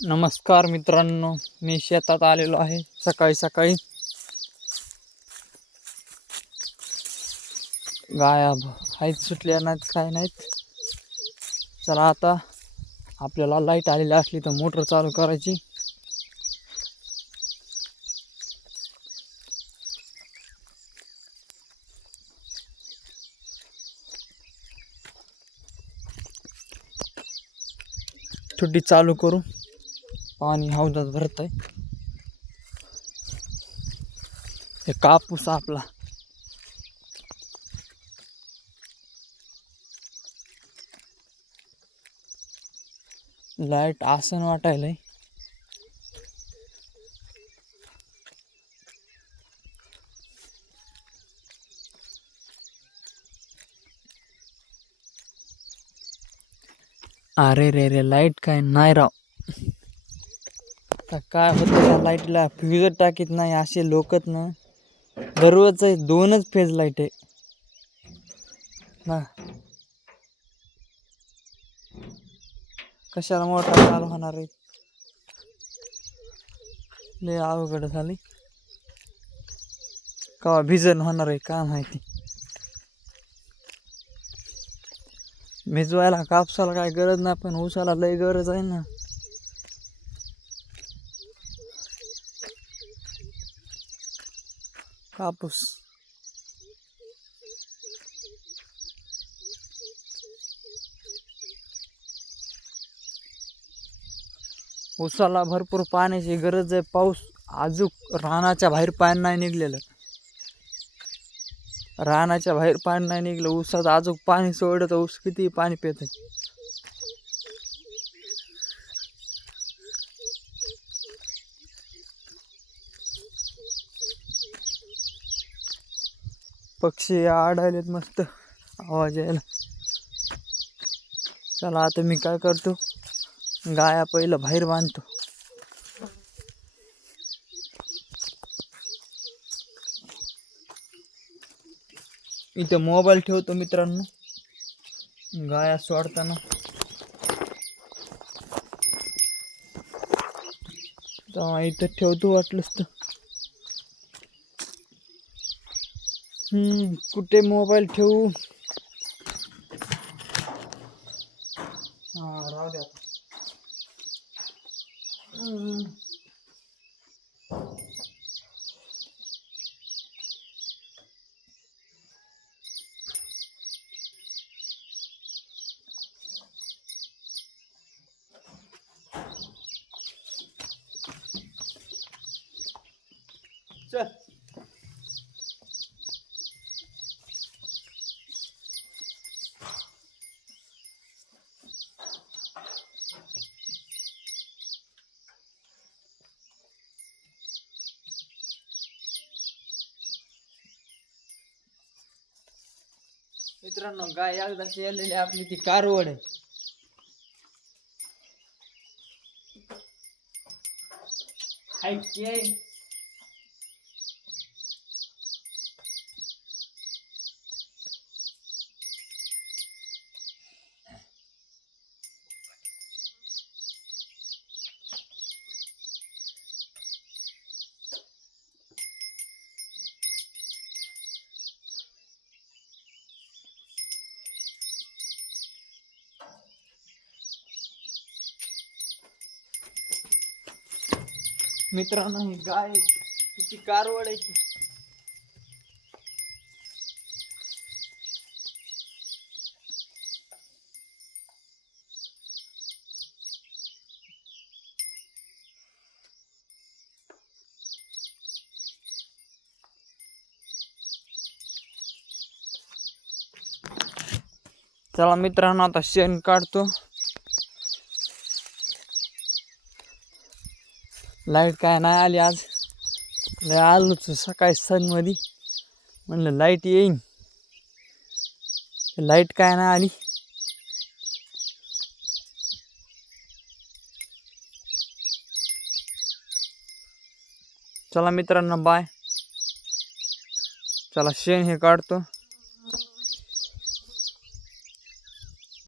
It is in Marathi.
नमस्कार मित्रांनो, मी शेतात आलेलो आहे सकाळी सकाळी. गाया हाईत सुटल्या नाहीत, काय नाहीत. चला आता आपल्याला लाईट आलेली असली तर मोटर चालू करायची. थोडी चालू करू, पाणी हौदात भरत आहे. हे कापूस आपला लाईट आसन वाटायलंय. अरे रे रे, लाईट काय नाही राव. आता काय होतं त्या लाईटला, फ्यूज टाकीत नाही असे लोकत ना. दररोज 2च फेज लाईट आहे ना. कशाला मोटर चालू होणार आहे, लय अवघड झाली. कवा भिजन होणार आहे काय माहिती. भिजवायला कापसाला काय गरज नाही, पण ऊसाला लय गरज आहे ना. कापूस ऊसाला भरपूर पाण्याची गरज आहे. पाऊस अजून रानाच्या बाहेर पाणी नाही निघलेलं. रानाच्या बाहेर पाणी नाही निघलं, ऊसात अजून पाणी सोडलं तर ऊस किती पाणी पिते. पक्षी आढळलेत, मस्त आवाज यायला. चला आता मी काय करतो, गाया पहिलं बाहेर बांधतो. इथं मोबाईल ठेवतो मित्रांनो, गाया सोडताना. तेव्हा इथं ठेवतो वाटलंच तर. कुठे मोबाईल ठेवू. राहू द्या. चल मित्रांनो, गाय एकदाची आलेली आपली ती कारवड आहे. मित्रांनो, ही गाय तिची कारवड आहे ती. चला मित्रांनो, आता शेण काढतो. लाईट काय नाही आली आज. आलोच सकाळी सनमध्ये, म्हणलं लाईट येईन, लाईट काय नाही आली. चला मित्रांनो, बाय. चला शेण हे काढतो.